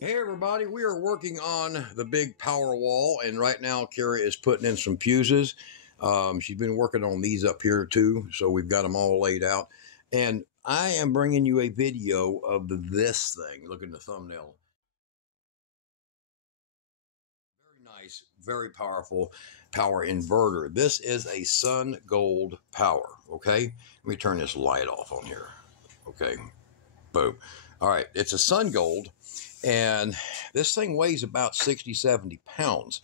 Hey everybody, we are working on the big power wall, and right now Kara is putting in some fuses. She's been working on these up here too, so we've got them all laid out. And I am bringing you a video of this thing. Look at the thumbnail. Very nice, very powerful power inverter. This is a Sun Gold Power, okay? Let me turn this light off on here. Okay, boom. All right, it's a Sun Gold. And this thing weighs about 60, 70 pounds.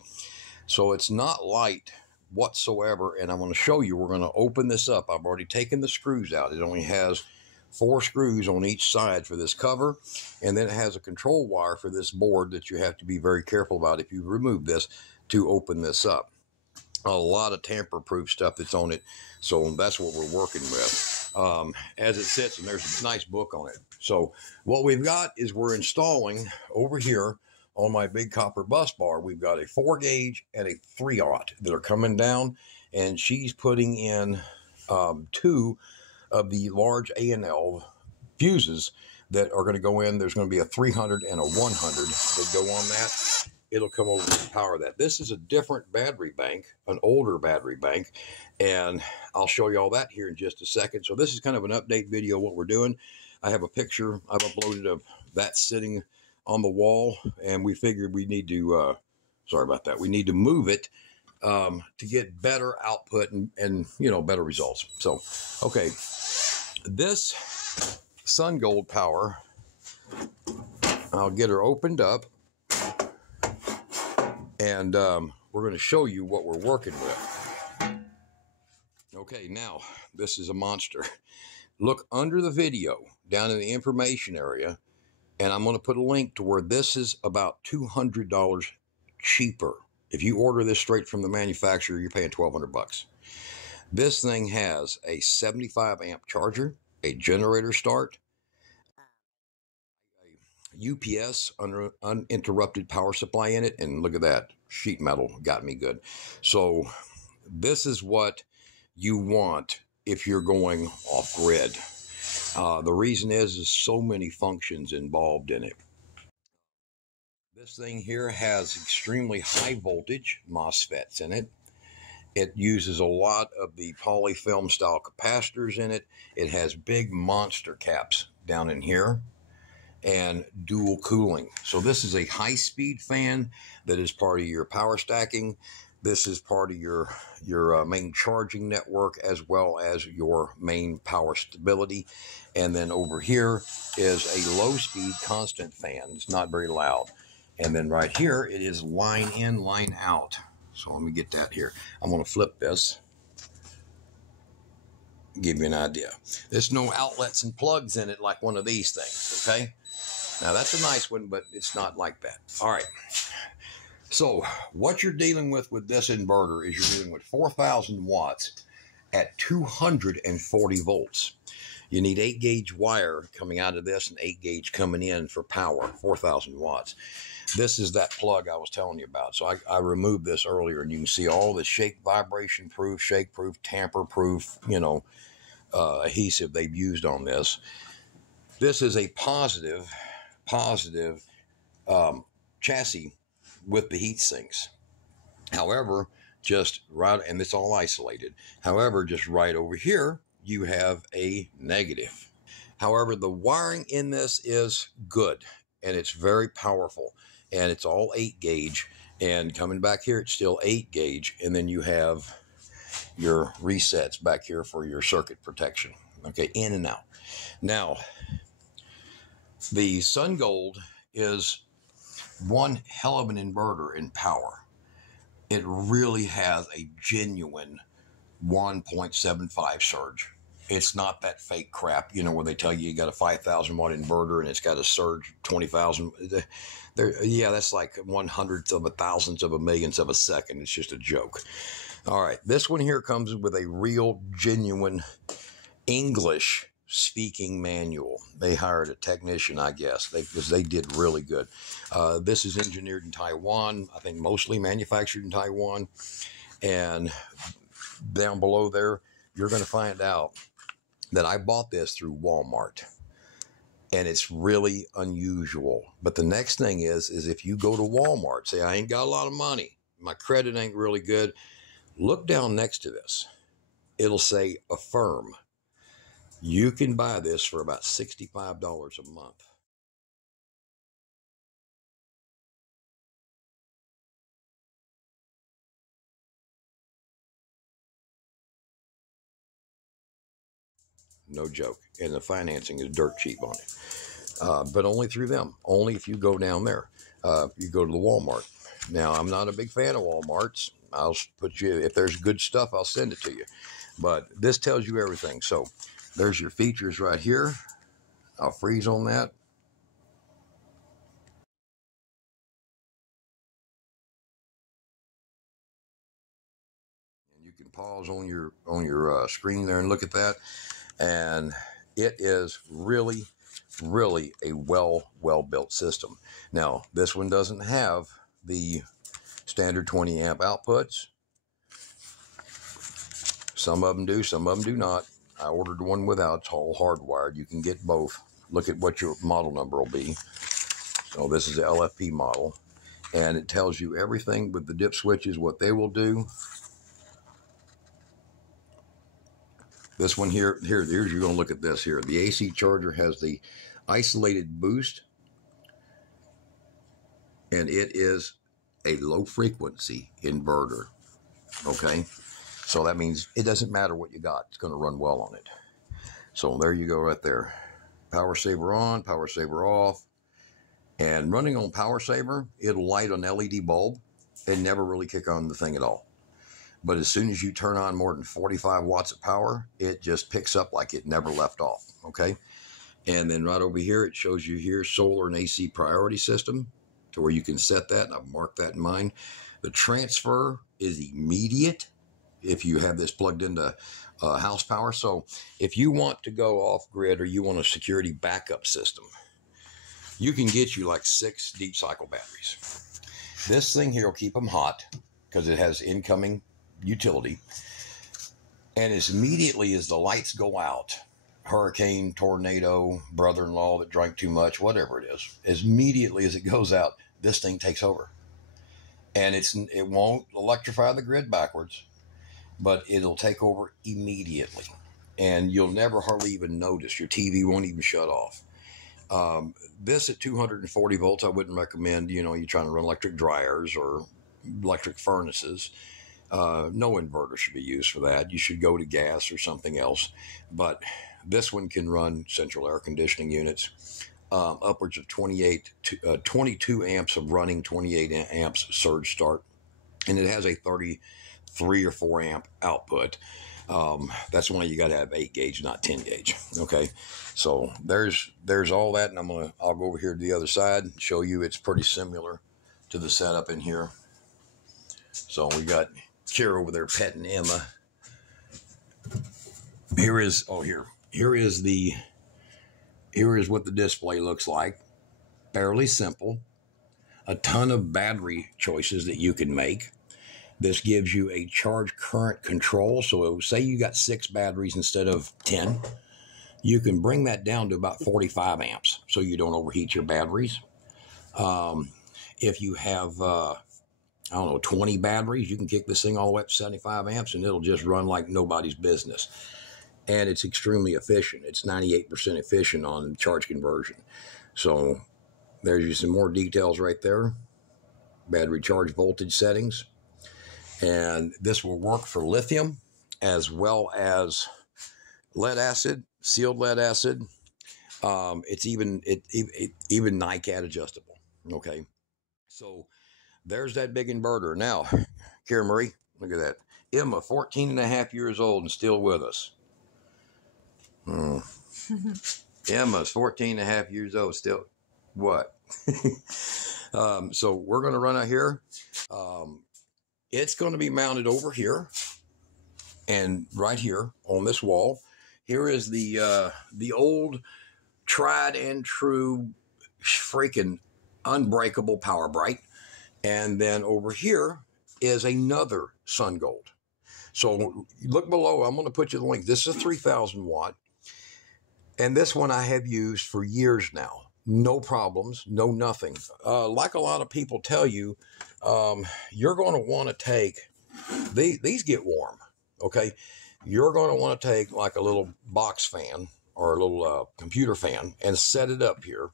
So it's not light whatsoever. And I'm going to show you, we're going to open this up. I've already taken the screws out. It only has 4 screws on each side for this cover. And then it has a control wire for this board that you have to be very careful about if you remove this to open this up. A lot of tamper-proof stuff that's on it. So that's what we're working with. As it sits, and there's a nice book on it. So what we've got is we're installing over here on my big copper bus bar. We've got a 4 gauge and a 3/0 that are coming down, and she's putting in 2 of the large A.A.W fuses that are going to go in. There's going to be a 300 and a 100 that go on that. It'll come over and power that. This is a different battery bank, an older battery bank, and I'll show you all that here in just a second. So this is kind of an update video of what we're doing. I have a picture I've uploaded of that sitting on the wall, and we figured we need to, sorry about that, we need to move it to get better output and you know, better results. So, okay, this Sun Gold Power, I'll get her opened up. And we're going to show you what we're working with. Okay, now, this is a monster. Look under the video, down in the information area, and I'm going to put a link to where this is about $200 cheaper. If you order this straight from the manufacturer, you're paying $1,200. This thing has a 75 amp charger, a generator start, UPS, uninterrupted power supply in it, and look at that, sheet metal got me good. So this is what you want if you're going off grid. The reason is so many functions involved in it. This thing here has extremely high voltage MOSFETs in it. It uses a lot of the polyfilm style capacitors in it. It has big monster caps down in here, and dual cooling. So this is a high-speed fan that is part of your power stacking. This is part of your main charging network, as well as your main power stability. And then over here is a low-speed constant fan. It's not very loud. And then right here, it is line in, line out. So let me get that here. I'm going to flip this, give you an idea. There's no outlets and plugs in it like one of these things, okay? Now, that's a nice one, but it's not like that. All right. So what you're dealing with this inverter is you're dealing with 4,000 watts at 240 volts. You need 8 gauge wire coming out of this and 8 gauge coming in for power, 4,000 watts. This is that plug I was telling you about. So I removed this earlier, and you can see all the vibration proof, shake proof, tamper proof, you know, adhesive they've used on this. This is a positive chassis with the heat sinks. However, just right, and it's all isolated. However, just right over here, you have a negative. However, the wiring in this is good, and it's very powerful, and it's all 8 gauge. And coming back here, it's still 8 gauge, and then you have your resets back here for your circuit protection. Okay, in and out. Now, the Sun Gold is one hell of an inverter in power. It really has a genuine 1.75 surge. It's not that fake crap, you know, where they tell you got a 5,000 watt inverter and it's got a surge 20,000. Yeah, that's like 1/100th of a thousandth of a millionth of a second. It's just a joke. All right, this one here comes with a real, genuine English speaking manual. They hired a technician, I guess, because they did really good. This is engineered in Taiwan, I think mostly manufactured in Taiwan. And down below there, you're going to find out that I bought this through Walmart. and it's really unusual. But the next thing is if you go to Walmart, say, I ain't got a lot of money, my credit ain't really good, look down next to this. It'll say Affirm. You can buy this for about $65 a month. No joke. And the financing is dirt cheap on it. But only through them. Only if you go down there. You go to the Walmart. Now, I'm not a big fan of Walmarts. I'll put you, if there's good stuff, I'll send it to you. But this tells you everything. So there's your features right here. I'll freeze on that. And you can pause on your screen there and look at that. And it is really, really a well-built system. Now, this one doesn't have the standard 20 amp outputs. Some of them do, some of them do not. I ordered one without. It's all hardwired. You can get both. Look at what your model number will be. So this is the LFP model, and it tells you everything with the dip switches, what they will do. This one here, here's you're going to look at this here. The AC charger has the isolated boost, and it is a low frequency inverter. Okay, so that means it doesn't matter what you got, it's going to run well on it. So there you go right there. Power saver on, power saver off. And running on power saver, it'll light an LED bulb and never really kick on the thing at all. But as soon as you turn on more than 45 watts of power, it just picks up like it never left off, okay? And then right over here, it shows you here solar and AC priority system to where you can set that, and I've marked that in mine. The transfer is immediate if you have this plugged into house power. So if you want to go off grid or you want a security backup system, you can get you like 6 deep cycle batteries. This thing here will keep them hot because it has incoming utility. And as immediately as the lights go out, hurricane, tornado, brother-in-law that drank too much, whatever it is, as immediately as it goes out, this thing takes over. And it won't electrify the grid backwards, but it'll take over immediately. And you'll never hardly even notice. Your TV won't even shut off. This at 240 volts, I wouldn't recommend, you're trying to run electric dryers or electric furnaces. No inverter should be used for that. You should go to gas or something else. But this one can run central air conditioning units, upwards of 22 amps of running, 28 amps surge start. And it has a 33 or 4 amp output. That's why you got to have 8 gauge, not 10 gauge. Okay. So there's all that. And I'll go over here to the other side and show you it's pretty similar to the setup in here. So we got Kira over there petting Emma. Here is what the display looks like. Fairly simple. A ton of battery choices that you can make. This gives you a charge current control. So say you got 6 batteries instead of 10. You can bring that down to about 45 amps so you don't overheat your batteries. If you have, 20 batteries, you can kick this thing all the way up to 75 amps and it'll just run like nobody's business. And it's extremely efficient. It's 98% efficient on charge conversion. So there's some more details right there. Battery charge voltage settings. And this will work for lithium as well as lead acid, sealed lead acid. It's even NiCad adjustable. Okay. So there's that big inverter. Now, Kira Marie, look at that. Emma, 14 and a half years old and still with us. Emma's 14 and a half years old, still what? So we're going to run out here. It's going to be mounted over here and right here on this wall. Here is the old tried and true freaking unbreakable Power Bright. And then over here is another Sun Gold. So look below. I'm going to put you the link. This is a 3,000 watt. And this one I have used for years now. No problems, no nothing. Like a lot of people tell you, you're going to want to take, these get warm, okay? You're going to want to take like a little box fan or a little computer fan and set it up here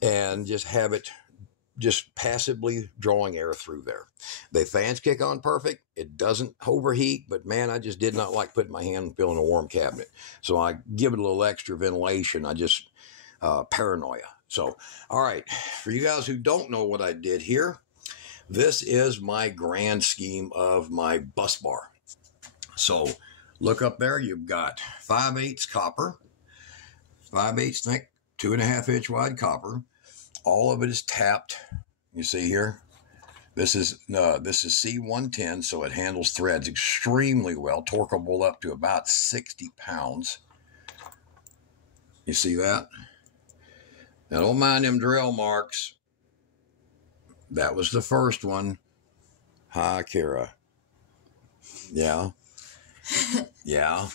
and just have it just passively drawing air through there. The fans kick on perfect. It doesn't overheat, but man, I just did not like putting my hand and feeling a warm cabinet. So I give it a little extra ventilation. I just paranoia. So, all right, for you guys who don't know what I did here, this is my grand scheme of my bus bar. So look up there. You've got 5/8 copper, 5/8 thick, 2.5 inch wide copper. All of it is tapped. You see here, this is C110, so it handles threads extremely well, torqueable up to about 60 pounds. You see that? Now, don't mind them drill marks. That was the first one. Hi, Kara. Yeah. Yeah.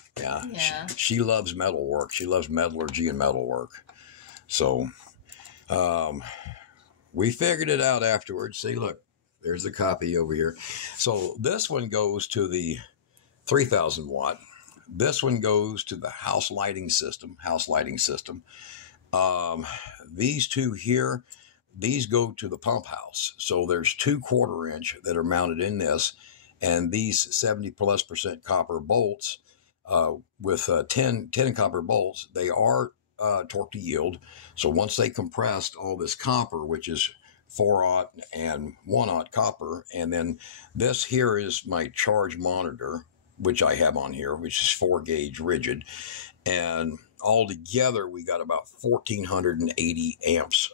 She loves metal work. She loves metallurgy and metal work. So, we figured it out afterwards. See, look, there's the copy over here. So this one goes to the 3,000 watt. This one goes to the house lighting system. These two here, these go to the pump house. So there's 2 1/4 inch that are mounted in this, and these 70+% copper bolts with 10 copper bolts, they are torque to yield. So once they compressed all this copper, which is 4/0 and 1/0 copper, and then this here is my charge monitor, which I have on here, which is 4-gauge rigid, and all together we got about 1,480 amps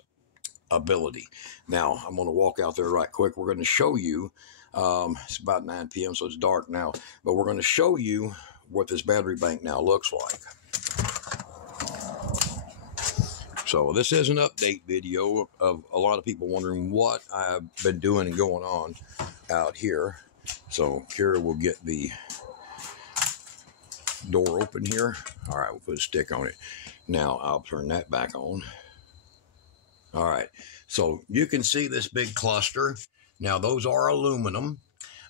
ability. Now I'm going to walk out there right quick. We're going to show you. It's about 9 p.m. so it's dark now, but we're going to show you what this battery bank now looks like. So this is an update video of a lot of people wondering what I've been doing and going on out here. So Kira will get the door open here. All right, we'll put a stick on it. Now I'll turn that back on. All right, so you can see this big cluster. Now those are aluminum.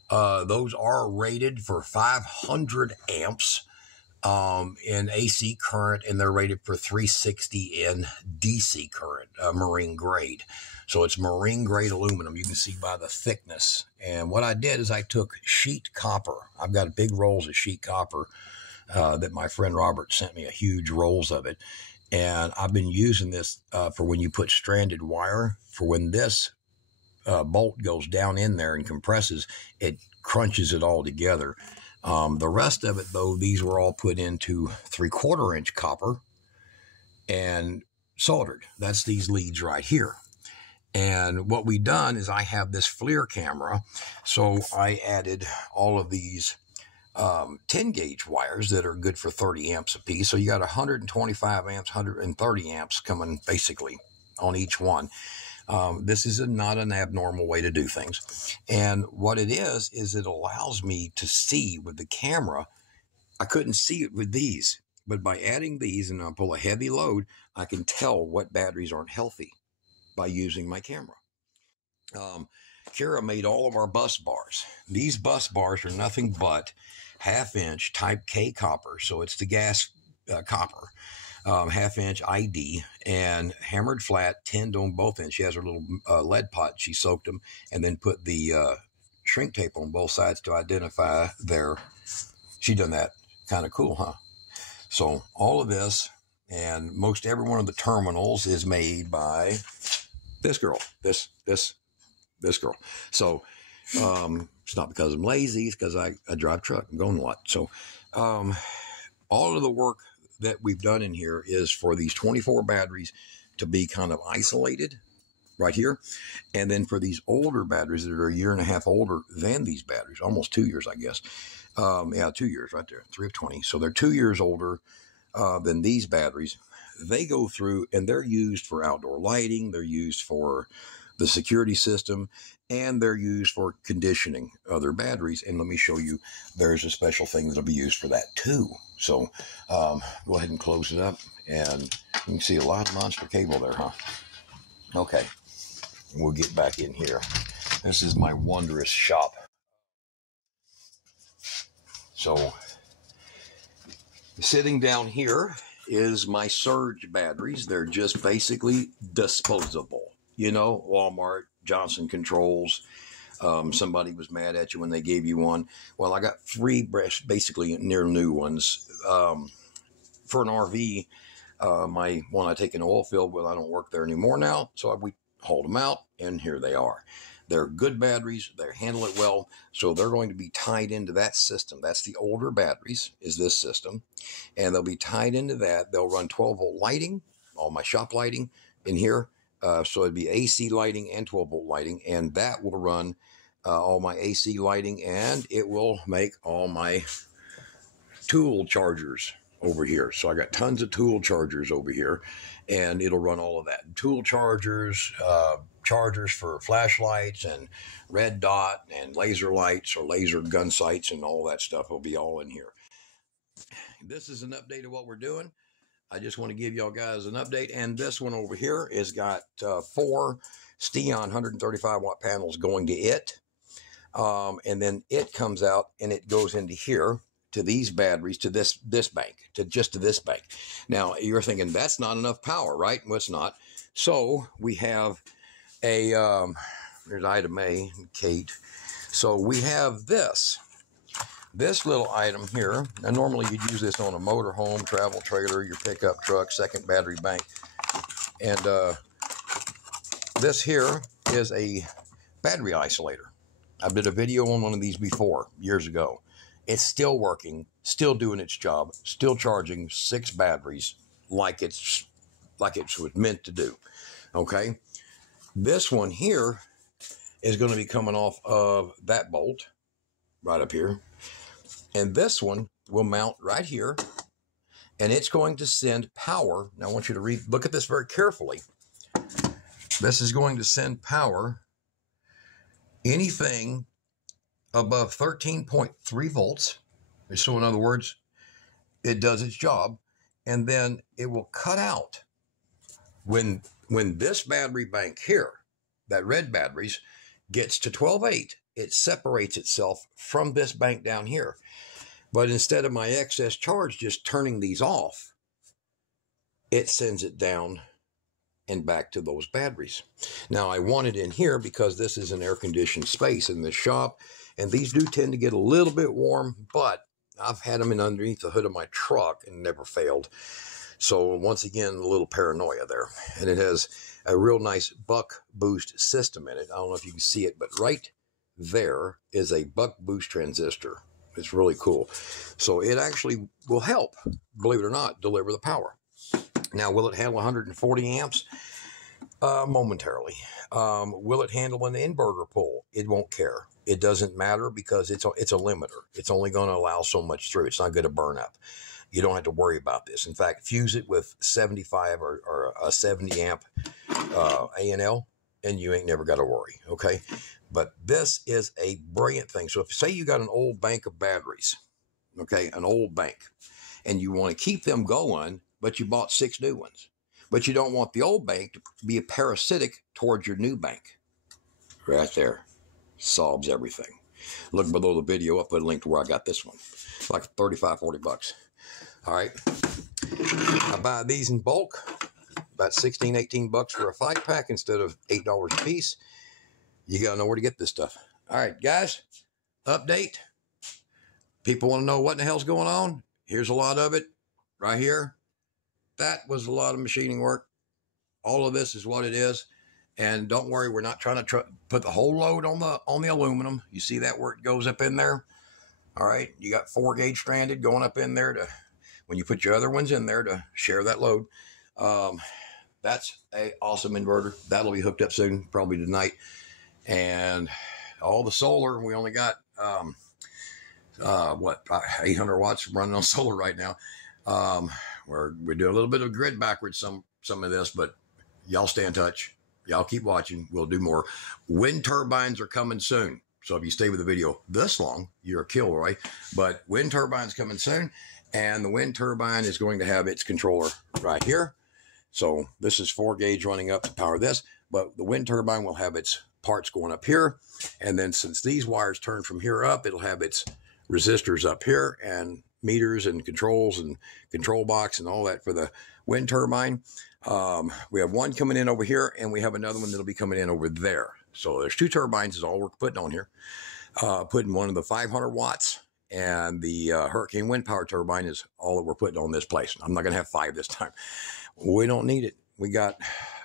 Those are rated for 500 amps. In AC current, and they're rated for 360 in DC current, marine grade. So it's marine grade aluminum. You can see by the thickness. And what I did is I took sheet copper. I've got big rolls of sheet copper that my friend Robert sent me, a huge rolls of it. And I've been using this for when you put stranded wire, for when this bolt goes down in there and compresses, it crunches it all together. The rest of it, though, these were all put into 3/4 inch copper and soldered. That's these leads right here. And what we done is I have this FLIR camera. So I added all of these 10-gauge wires that are good for 30 amps a piece. So you got 125 amps, 130 amps coming basically on each one. This is not an abnormal way to do things. And what it is it allows me to see with the camera. I couldn't see it with these, but by adding these and I pull a heavy load, I can tell what batteries aren't healthy by using my camera. Kira made all of our bus bars. These bus bars are nothing but 1/2 inch type K copper. So it's the gas copper. 1/2 inch ID and hammered flat, tinned on both ends. She has her little lead pot. She soaked them and then put the shrink tape on both sides to identify their. She done that. Kind of cool, huh? So all of this and most every one of the terminals is made by this girl. This girl. So it's not because I'm lazy. It's because I drive truck. I'm going a lot. So all of the work that we've done in here is for these 24 batteries to be kind of isolated right here. And then for these older batteries that are 1.5 years older than these batteries, almost 2 years, I guess. 2 years right there, 3 of 20. So they're 2 years older than these batteries. They go through and they're used for outdoor lighting. They're used for the security system, and they're used for conditioning other batteries. And let me show you, there's a special thing that'll be used for that too. So go ahead and close it up, and you can see a lot of monster cable there, huh? Okay, we'll get back in here. This is my wondrous shop. So sitting down here is my surge batteries. They're just basically disposable. You know, Walmart, Joxn controls. Somebody was mad at you when they gave you one. Well, I got 3 basically near new ones. For an RV, my one I take in oil field, well, I don't work there anymore now, so we hauled them out, and here they are. They're good batteries. They handle it well, so they're going to be tied into that system. That's the older batteries, is this system, and they'll be tied into that. They'll run 12-volt lighting, all my shop lighting in here, so it'd be AC lighting and 12-volt lighting, and that will run all my AC lighting, and it will make all my tool chargers over here. So I got tons of tool chargers over here, and it'll run all of that. Tool chargers, chargers for flashlights and red dot and laser lights or laser gun sights, and all that stuff will be all in here. This is an update of what we're doing. I just want to give y'all guys an update. And this one over here has got 4 Steon 135 watt panels going to it. And then it comes out and it goes into here to these batteries, to this bank, to this bank. Now you're thinking that's not enough power, right? Well, it's not. So we have a, there's item A, Kate. So we have this little item here. Now normally you'd use this on a motorhome, travel trailer, your pickup truck, second battery bank. And this here is a battery isolator. I did a video on one of these before, years ago. It's still working, still doing its job, still charging 6 batteries like it was meant to do. Okay, this one here is going to be coming off of that bolt right up here, and this one will mount right here, and it's going to send power. Now I want you to look at this very carefully. This is going to send power anything above 13.3 volts. So in other words, it does its job, and then it will cut out when this battery bank here, that red batteries, gets to 12.8, it separates itself from this bank down here. But instead of my excess charge just turning these off, it sends it down and back to those batteries. Now I want it in here because this is an air-conditioned space in the shop, and these do tend to get a little bit warm, but I've had them in underneath the hood of my truck and never failed. So once again, a little paranoia there. And it has a real nice buck boost system in it. I don't know if you can see it, but right there is a buck boost transistor. It's really cool. So it actually will help, believe it or not, deliver the power. Now, will it handle 140 amps? Momentarily. Will it handle an inverter pull? It won't care. It doesn't matter because it's a limiter. It's only going to allow so much through. It's not going to burn up. You don't have to worry about this. In fact, fuse it with 75 or a 70 amp A&L, and you ain't never got to worry, okay? But this is a brilliant thing. So if say you got an old bank of batteries, okay, an old bank, and you want to keep them going, but you bought 6 new ones, but you don't want the old bank to be a parasitic towards your new bank. Right there. Solves everything. Look below the video. I'll put a link to where I got this one. Like 35, 40 bucks. All right. I buy these in bulk. About 16, 18 bucks for a 5-pack instead of $8 a piece. You got to know where to get this stuff. All right, guys. Update. People want to know what in the hell's going on. Here's a lot of it right here. That was a lot of machining work. All of this is what it is. And don't worry, we're not trying to put the whole load on the aluminum. You see that where it goes up in there? All right, you got 4-gauge stranded going up in there to, when you put your other ones in there to share that load. That's an awesome inverter. That'll be hooked up soon, probably tonight. And all the solar, we only got, 800 watts running on solar right now. We're doing a little bit of grid backwards, some of this, but y'all stay in touch. Y'all keep watching. We'll do more. Wind turbines are coming soon. So if you stay with the video this long, you're a kill, right? But wind turbines coming soon. And the wind turbine is going to have its controller right here. So this is 4 gauge running up to power this. But the wind turbine will have its parts going up here. And then since these wires turn from here up, it'll have its resistors up here and meters and controls and control box and all that for the wind turbine. We have one coming in over here, and we have another one that'll be coming in over there. So there's 2 turbines is all we're putting on here. Putting one of the 500 watts, and the hurricane wind power turbine is all that we're putting on this place. I'm not going to have 5 this time. We don't need it. We got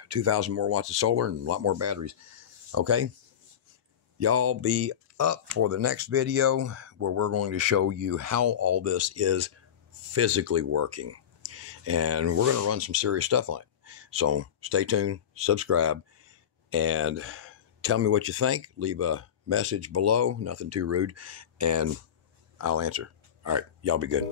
2,000 more watts of solar and a lot more batteries. Okay. Y'all be up for the next video where we're going to show you how all this is physically working. And we're going to run some serious stuff on it. So stay tuned, subscribe, and tell me what you think. Leave a message below, nothing too rude, and I'll answer. All right, y'all be good.